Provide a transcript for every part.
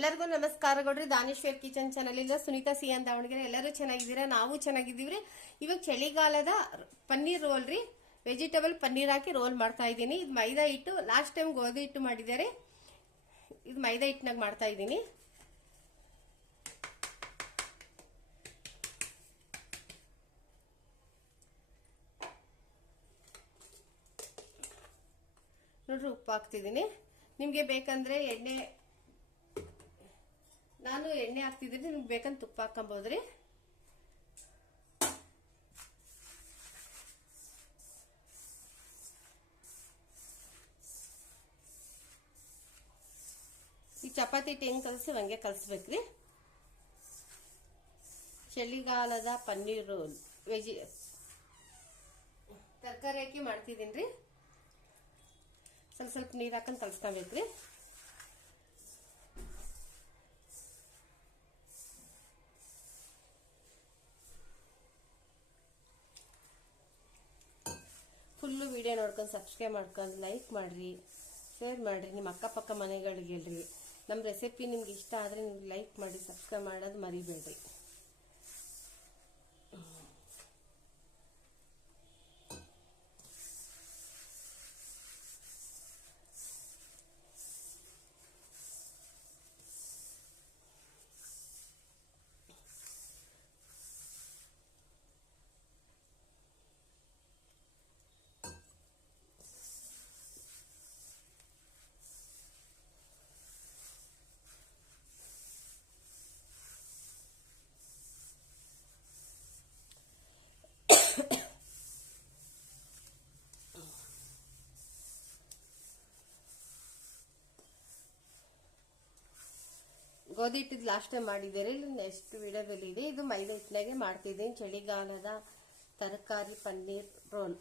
ಎಲ್ಲರಿಗೂ ನಮಸ್ಕಾರಗಳ್ರಿ Daneshwar kitchen channel ಇಂದ Sunita C ಅಂತ ದಾವಣಗೆರೆ ಎಲ್ಲರೂ ಚೆನ್ನಾಗಿದ್ದೀರಾ? ನಾವು ಚೆನ್ನಾಗಿದ್ದೀವ್ರಿ. ಇವಾಗ ಚಳಿಗಾಲದ ಪನ್ನೀರ್ ರೋಲ್ ರೀ. ವೆಜಿಟೇಬಲ್ ಪನ್ನೀರ್ ಹಾಕಿ ರೋಲ್ ಮಾಡ್ತಾ ಇದ್ದೀನಿ. ಇದು ಮೈದಾ ಹಿಟ್ಟು ಲಾಸ್ಟ್ ಟೈಮ್ ಗೋಧಿ ಹಿಟ್ಟು ಮಾಡಿದ್ದಾರೆ. ಇದು ಮೈದಾ ಹಿಟ್ಟಿನಾಗ ಮಾಡ್ತಾ ಇದ್ದೀನಿ. ನೋಡ್ರಿ, ಉಪ್ಪು ಹಾಕ್ತಿದ್ದೀನಿ. ನಿಮಗೆ ಬೇಕಂದ್ರೆ ಎಣ್ಣೆ ನಾನು ಎಣ್ಣೆ ಹಾಕ್ತಿದ್ದೀನಿ, ನಿಮ್ಗೆ ಬೇಕಂದ್ರೆ ತುಪ್ಪ ಹಾಕೊಬೋದ್ರಿ ಈ ಚಪಾತಿ ಹಿಟ್ಟು ಹೆಂಗೆ ಕಲಸಿ ಹಂಗೆ ಕಲಿಸ್ಬೇಕ್ರಿ. ಚಳಿಗಾಲದ ಪನ್ನೀರು, ವೆಜಿ, ತರಕಾರಿ ಹಾಕಿ ಮಾಡ್ತಿದ್ದೀನಿ ರೀ ಸ್ವಲ್ಪ ಸ್ವಲ್ಪ ನೀರು ಹಾಕೊಂಡು ಕಲ್ಸ್ಕೊಬೇಕ್ರಿ ಫುಲ್ಲು ನೋಡ್ಕೊಂಡು ಸಬ್ಸ್ಕ್ರೈಬ್ ಮಾಡ್ಕೊಂಡು ಲೈಕ್ ಮಾಡಿರಿ ಶೇರ್ ಮಾಡಿರಿ, ನಿಮ್ಮ ಅಕ್ಕಪಕ್ಕ ಮನೆಗಳಿಗೆ ನಮ್ಮ ರೆಸಿಪಿ ನಿಮ್ಗೆ ಇಷ್ಟ ಆದರೆ ನೀವು ಲೈಕ್ ಮಾಡಿ ಸಬ್ಸ್ಕ್ರೈಬ್ ಮಾಡೋದು ಮರಿಬೇಡ್ರಿ. ಗೋಧಿ ಹಿಟ್ಟಿದ್ದು ಲಾಸ್ಟ್ ಟೈಮ್ ಮಾಡಿದ್ದೀರಿ ನೆಕ್ಸ್ಟ್ ವಿಡಿಯೋದಲ್ಲಿ ಇದೆ. ಇದು ಮೈದಾ ಹಿಟ್ಟಿನಾಗೆ ಮಾಡ್ತಿದ್ದೀನಿ. ಚಳಿಗಾಲದ ತರಕಾರಿ, ಪನ್ನೀರ್, ರೋಲ್.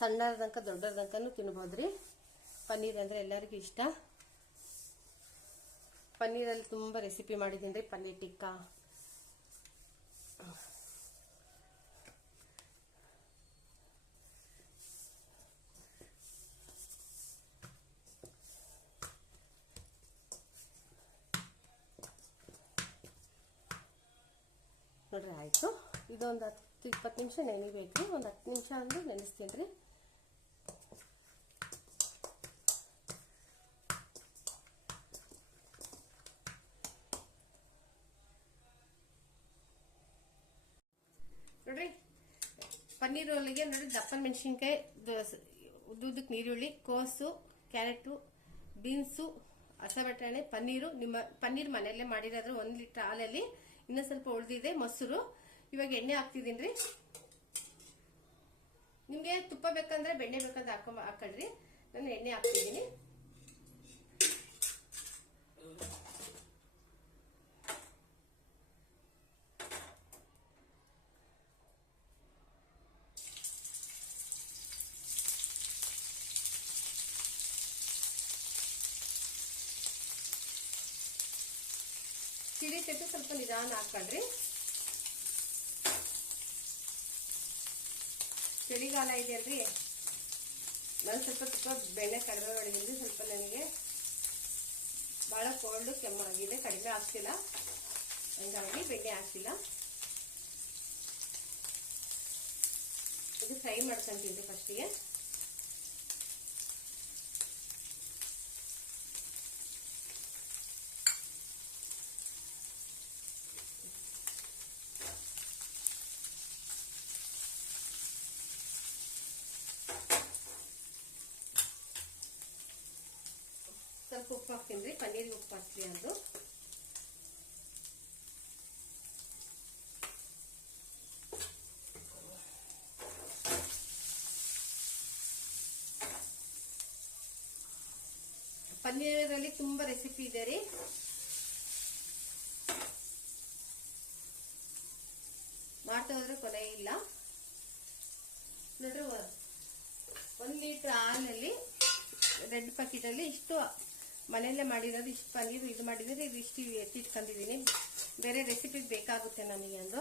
ಸಣ್ಣದಂಕ ತಿನ್ಬೋದು ತಿನ್ಬೋದ್ರಿ. ಪನ್ನೀರ್ ಅಂದರೆ ಎಲ್ಲರಿಗೂ ಇಷ್ಟ. ಪನ್ನೀರಲ್ಲಿ ತುಂಬ ರೆಸಿಪಿ ಮಾಡಿದ್ದೀನಿ ರೀ ಪನ್ನೀರ್ ಟಿಕ್ಕಾ. ನೋಡ್ರಿ, ಆಯಿತು. ಇದೊಂದು ಹತ್ತು, ಇಪ್ಪತ್ತು ನಿಮಿಷ ನೆನಿಬೇಕು ಒಂದು ಹತ್ತು ನಿಮಿಷ ಅಂದ್ರೆ ನೆನೆಸ್ತೀನಿ ರೀ. ನೋಡ್ರಿ, ಪನ್ನೀರ್ ಹೋಳಿಗೆ ನೋಡಿ ದಪ್ಪನ ಮೆಣಸಿನ್ಕಾಯಿ ಉದ್ದುದ್ದಕ್ಕೆ ನೀರುಳ್ಳಿ, ಕೋಸು, ಕ್ಯಾರೆಟು, ಬೀನ್ಸು ಹಸಬಟಾಣೆ ಪನ್ನೀರು. ನಿಮ್ಮ ಪನ್ನೀರ್ ಮನೆಯಲ್ಲೇ ಮಾಡಿರೋದ್ರೆ ಒಂದು ಲೀಟ್ರ್ ಹಾಲಲ್ಲಿ ಇನ್ನೂ ಸ್ವಲ್ಪ ಉಳಿದಿದೆ, ಮೊಸರು. ಇವಾಗ ಎಣ್ಣೆ ಹಾಕ್ತಿದ್ದೀನಿ ರೀ. ನಿಮಗೆ ತುಪ್ಪ ಬೇಕಂದ್ರೆ ಬೆಣ್ಣೆ ಬೇಕಂದ್ರೆ ಹಾಕೊ ಹಾಕೊಳ್ರಿ. ನಾನು ಎಣ್ಣೆ ಹಾಕ್ತಿದ್ದೀನಿ. ಸಿಡಿತೈತೆ ಸ್ವಲ್ಪ ನಿಧಾನ ಹಾಕೊಳ್ರಿ ಚಳಿಗಾಲ ಇದೆಯಲ್ರಿ ನಾನು ಸ್ವಲ್ಪ ಸ್ವಲ್ಪ ಬೆಣ್ಣೆ ಕಡಿಮೆ ಮಾಡಿದ್ದೀನಿ, ಸ್ವಲ್ಪ ನನಗೆ ಭಾಳ ಕೋಲ್ಡು ಕೆಮ್ಮಾಗಿದೆ ಕಡಿಮೆ ಆಗ್ತಿಲ್ಲ. ಹಂಗಾಗಿ ಬೆಣ್ಣೆ ಹಾಕ್ತಿಲ್ಲ ಇದು ಫ್ರೈ ಮಾಡ್ಕೊಂತೀನಿ ಫಸ್ಟಿಗೆ ಸ್ವಲ್ಪ ಉಪ್ಪು ಹಾಕ್ತೀನಿ ರೀ ಹಾಕ್ತೀನಿ ಅದು. ಪನ್ನೀರಲ್ಲಿ ತುಂಬಾ ರೆಸಿಪಿ ಇದೆ ರೀ. ಮಾಡ್ತಾ ಹೋದ್ರೆ ಕೊನೆ ಇಲ್ಲ. ನೋಡ್ರಿ ಒಂದು ಲೀಟ್ರ್ ಹಾಲಲ್ಲಿ, ರೆಡ್ ಪ್ಯಾಕೆಟಲ್ಲಿ ಇಷ್ಟು ಮನೆಯಲ್ಲೇ ಮಾಡಿರೋದು ಇಷ್ಟು, ಪನ್ನೀರು ಇದು ಮಾಡಿದರೆ ಇದು ಇಷ್ಟು ಎತ್ತಿಟ್ಕೊಂಡಿದ್ದೀನಿ. ಬೇರೆ ರೆಸಿಪಿ ಬೇಕಾಗುತ್ತೆ ನನಗೆ ಅಂದು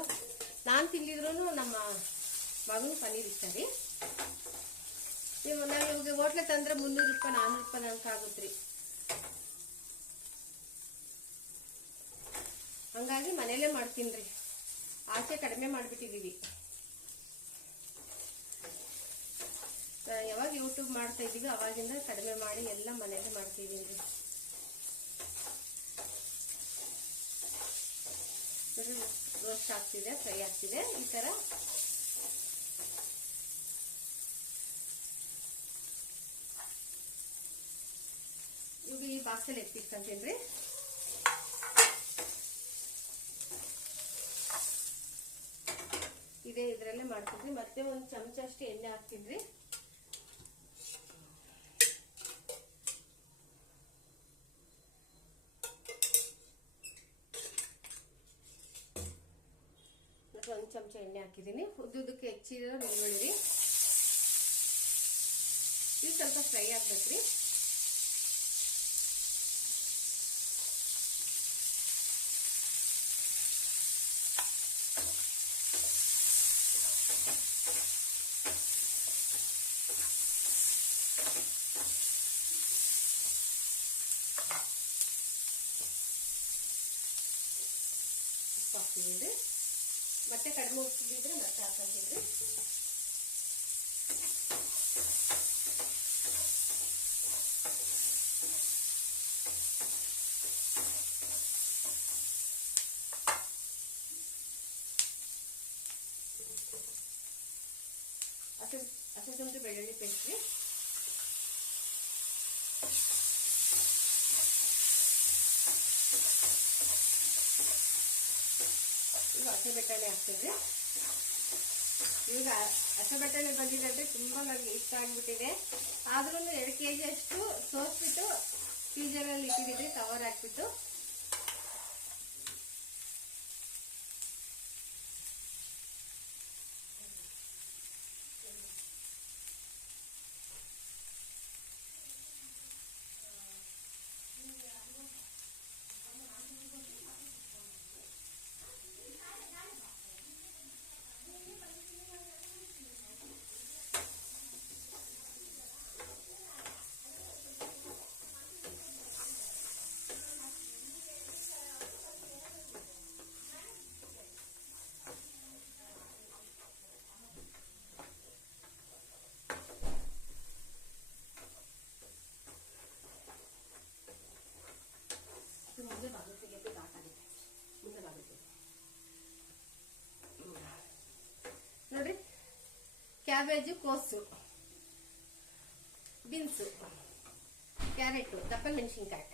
ನಾನು ತಿಂದಿದ್ರು ನಮ್ಮ ಮಗನ ಪನ್ನೀರ್ ಇಷ್ಟ ರೀ. ನೀವು ನಾವು ಇವಾಗ ಹೋಟ್ಲೆ ತಂದ್ರೆ ಮುನ್ನೂರು ರೂಪಾಯಿ ನಾನ್ನೂರು ರೂಪಾಯಿ ನನಗೆ ಆಗುತ್ತೆ ರೀ. ಹಂಗಾಗಿ ಮನೆಯಲ್ಲೇ ಮಾಡ್ತೀನಿ ರೀ. ಆಚೆ ಕಡಿಮೆ ಮಾಡಿಬಿಟ್ಟಿದ್ದೀವಿ. ಯಾವಾಗ ಯೂಟ್ಯೂಬ್ ಮಾಡ್ತಾ ಇದ್ದೀವಿ ಅವಾಗಿಂದ ಕಡಿಮೆ ಮಾಡಿ ಎಲ್ಲ ಮನೆಯಲ್ಲಿ ಮಾಡ್ತಿದ್ದೀನಿ. ರೀ ರೋಸ್ಟ್ ಆಗ್ತಿದೆ ಫ್ರೈ ಆಗ್ತಿದೆ. ಈ ಥರ ಇವಾಗ ಈ ಬಾಕ್ಸಲ್ಲಿ ಎತ್ತಿಟ್ಕೊಂತೀನಿ. ರೀ ಇದೇ, ಇದರಲ್ಲೇ ಮಾಡ್ತೀನಿ ಮತ್ತೆ ಒಂದು ಚಮಚ ಅಷ್ಟು ಎಣ್ಣೆ ಹಾಕ್ತೀನಿ ರೀ ಮತ್ತೆ ಒಂದು ಚಮಚ ಎಣ್ಣೆ ಹಾಕಿದ್ದೀನಿ. ಉದ್ದುದಕ್ಕೆ ಹೆಚ್ಚಿರೋ ಬೆಳ್ಳುಳ್ಳಿ ರೀ ಇದು ಸ್ವಲ್ಪ ಫ್ರೈ ಆಗ್ಬೇಕು ರೀ ಉಪ್ಪು ಹಾಕ್ತಿದ್ದೀನಿ. ಮತ್ತೆ ಕಡಿಮೆ ಉಪ್ಪಿದ್ರೆ ಮತ್ತೆ ಹಾಕೊಂತೀನಿ ಹಸಿ ಹಸಿಶುಂಠಿ ಬೆಳ್ಳುಳ್ಳಿ ಪೇಸ್ಟ್ ರೀ ಹಾಕ್ತಿದ್ವಿ. ಹಸಿ ಬೆಟ್ಟಣೆ ಹಾಕ್ತೀನಿ ಈಗ ಹಸಿ ಬೆಟ್ಟಣೆ ಬಂದಿದೆ ತುಂಬಾ ನನಗೆ ಇಷ್ಟ ಆಗಿಬಿಟ್ಟಿದೆ. ಆದ್ರೂ ಎರಡು ಕೆ ಜಿ ಅಷ್ಟು ಸೋಸ್ಬಿಟ್ಟು ಫ್ರೀಜರಲ್ಲಿ ಇಟ್ಟಿದ್ದೀವಿ ಕವರ್ ಹಾಕ್ಬಿಟ್ಟು ಮುಂದೆ ಬಾಗುತ್ತೆ ಗೆದ್ದು ದಾಟಾಗುತ್ತೆ ಮುಂದೆ ಬಾಗುತ್ತೆ ನೋಡ್ರಿ ಕ್ಯಾಬೇಜು ಕೋಸು ಬೀನ್ಸು ಕ್ಯಾರೆಟು ದಪ್ಪ ಮೆಣಸಿನ್ಕಾಯಿ.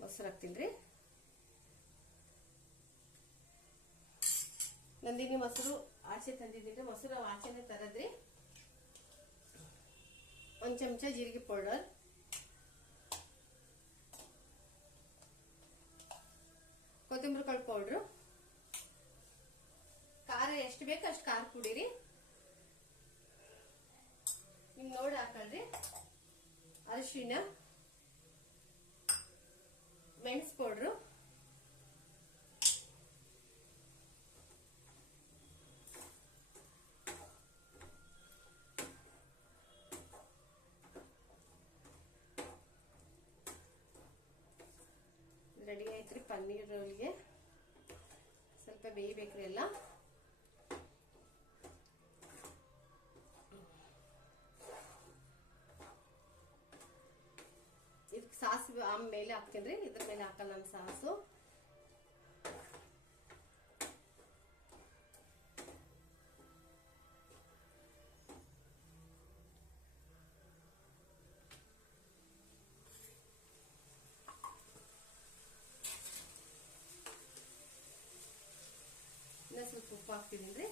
ಮೊಸರು ಹಾಕ್ತೀನಿ ರೀ. ನಂದಿನಿ ಮೊಸರು, ಆಚೆ ತಂದಿದ್ದೀನಿ ಮೊಸರು ಆಚೆನೆ ತರದ್ರಿ. ಒಂದು ಚಮಚ ಜೀರಿಗೆ ಪೌಡರ್. ಕೊತ್ತಂಬರಿ ಕಾಳು ಪೌಡ್ರು. ಖಾರ ಎಷ್ಟು ಬೇಕು ಅಷ್ಟು ಖಾರ ಕುಡೀರಿ. ನಿಮ್ ನೋಡಿ ಹಾಕಳ್ರಿ. ಅರಿಶಿನ, ಮೆಣಸು ಪೌಡ್ರು. ಆಯ್ತ್ರಿ ಪನ್ನೀರ್ ರೋಲ್ಗೆ ಸ್ವಲ್ಪ ಬೇಯಬೇಕ್ರಿ ಎಲ್ಲ. ಇದಕ್ಕೆ ಸಾಸಿವೆ ಆಮೇಲೆ ಹಾಕ್ತೀನಿ ಇದ್ರ ಮೇಲೆ ಹಾಕಲ್ಲ ನಾನು ಸಾಸು. ಸ್ವಲ್ಪ ಉಪ್ಪು ರೀ.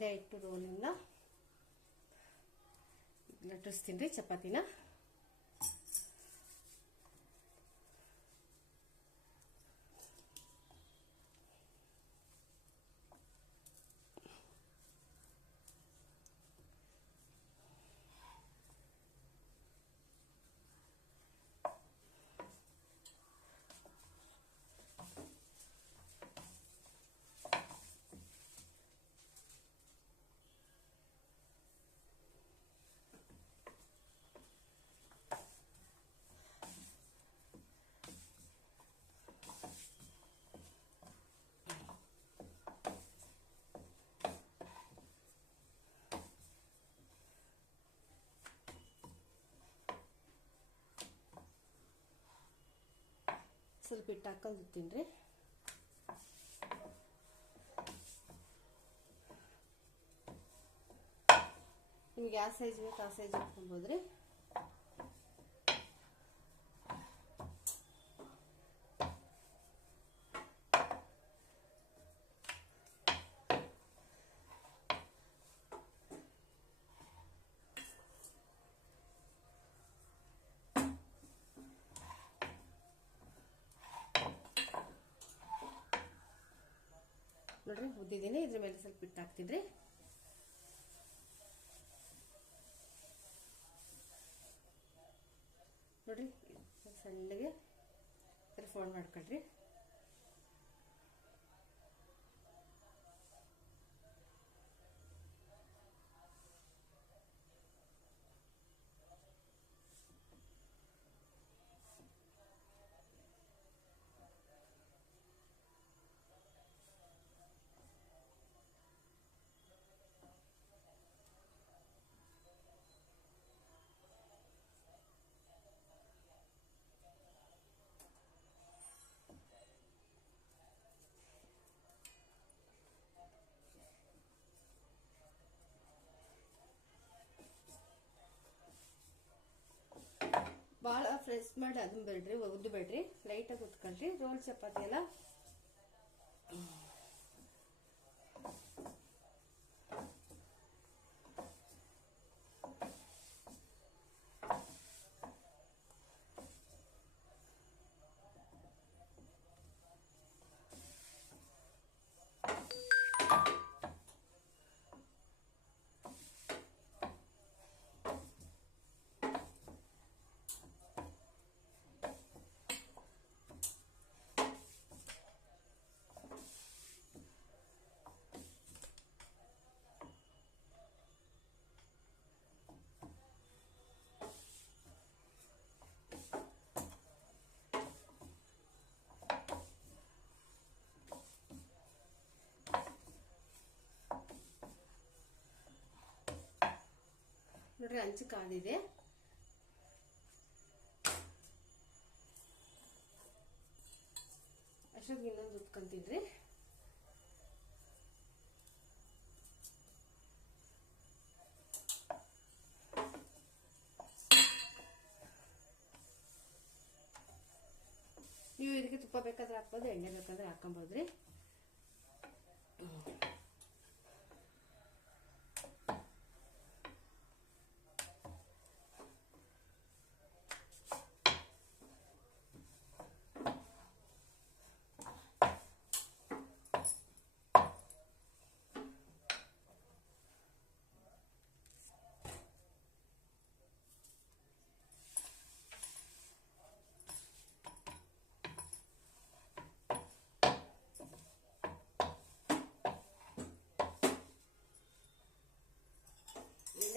ಮೈದಾ ಹಿಟ್ಟು ರೋಲಿಂದ ಲಟ್ಟಿಸ್ತೀನಿ ರೀ ಚಪಾತಿನ. ಸ್ವಲ್ಪ ಹಿಟ್ಟು ಹಾಕೊಂಡಿರ್ತೀನಿ ರೀ ನಿಮ್ಗೆ ಯಾವ ಸೈಜ್ ಬೇಕು ಆ ಸೈಜ್ ಹಾಕ್ಕೊಬೋದು ನೋಡ್ರಿ ಉದ್ದಿದ್ದೀನಿ ಇದ್ರ ಮೇಲೆ ಸ್ವಲ್ಪ ಹಿಟ್ಟು ರೀ. ನೋಡ್ರಿ ಸಣ್ಣಗೆ ಫೋನ್ ಮಾಡ್ಕೊಳ್ರಿ. ಫ್ರೆಶ್ ಮಾಡಿ ಅದನ್ನ ಬೇಡ್ರಿ ಉದ್ದು ಬೇಡ್ರಿ. ಲೈಟಾಗಿ ಉತ್ಕೊಳ್ರಿ ರೋಲ್ ಚಪಾತಿ ಎಲ್ಲ ನೋಡ್ರಿ ಹಂಚು ಕಾದಿದೆ ಅಷ್ಟೊಂದು ಇನ್ನೊಂದು ಉತ್ಕೊಂತೀನಿ ನೀವು ಇದಕ್ಕೆ ತುಪ್ಪ ಬೇಕಾದ್ರೆ ಹಾಕ್ಬೋದು ಎಣ್ಣೆ ಬೇಕಾದ್ರೆ ಹಾಕೊಬೋದ್ರಿ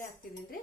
ಎಣ್ಣೆ ರೀ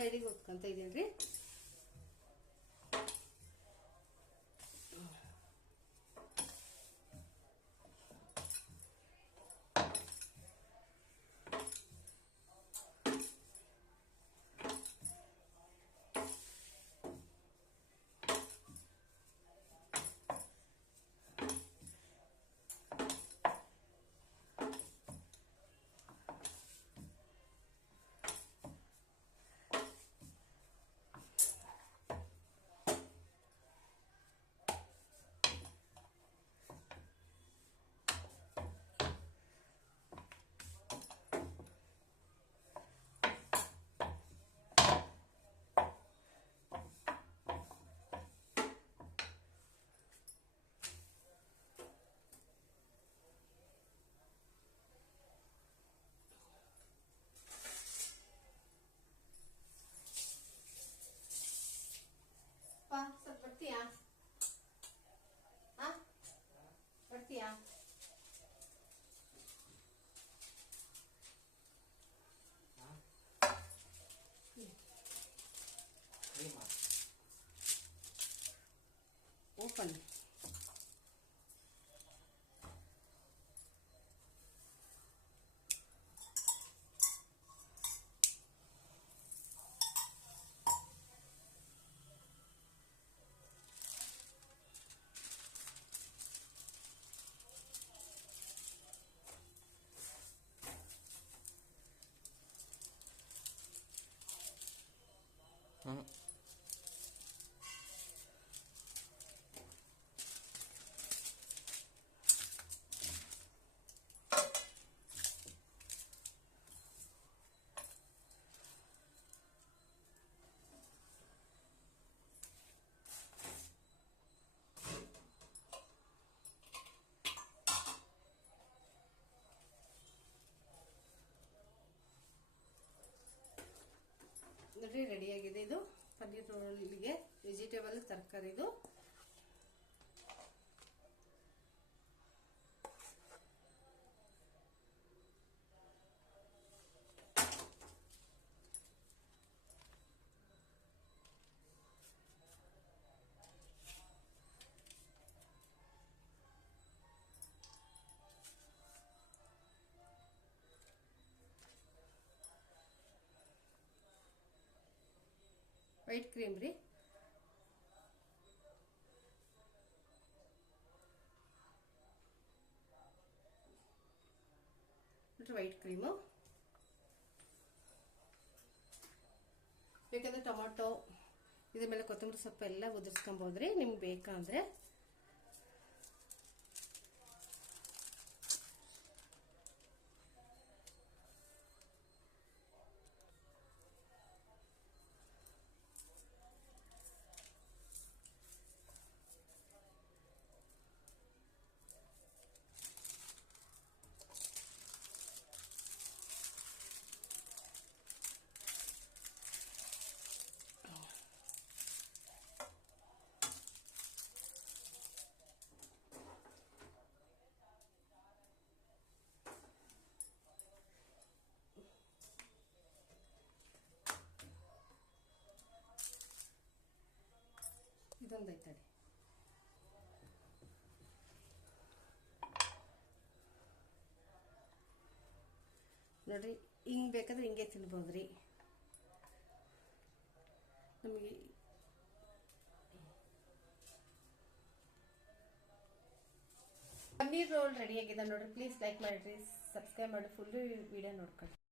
ಸೈಡಿಗೆ ಹೊತ್ಕೊಂತ ಇದೀನಿ ರೀ Huh? ನೋಡ್ರಿ ರೆಡಿಯಾಗಿದೆ ಇದು. ಪನ್ನೀರ್ ರೋಲ್ಗೆ ವೆಜಿಟೇಬಲ್ ತರಕಾರಿದು ವೈಟ್ ಕ್ರೀಮ್ ರೀ. White cream. ಬೇಕಂದ್ರೆ ಟೊಮಾಟೊ, ಇದ್ರ ಮೇಲೆ ಕೊತ್ತಂಬರಿ ಸೊಪ್ಪು ಎಲ್ಲ ಉದುರಿಸ್ಕೊಬೋದ್ರಿ ನಿಮ್ಗೆ ಬೇಕಂದ್ರೆ. ಇದೊಂದು ಐತಡಿ ನೋಡ್ರಿ, ಹಿಂಗ್ ಬೇಕಾದ್ರೆ ಹಿಂಗೆ ತಿನ್ಬೋದ್ರಿ. ನಮಗೆ ಪನ್ನೀರ್ ರೋಲ್ ರೆಡಿ ಆಗಿದೆ. ನೋಡ್ರಿ ಪ್ಲೀಸ್ ಲೈಕ್ ಮಾಡಿರಿ ಸಬ್ಸ್ಕ್ರೈಬ್ ಮಾಡಿ ಫುಲ್ ವಿಡಿಯೋ ನೋಡ್ಕೊಳ್ಳಿ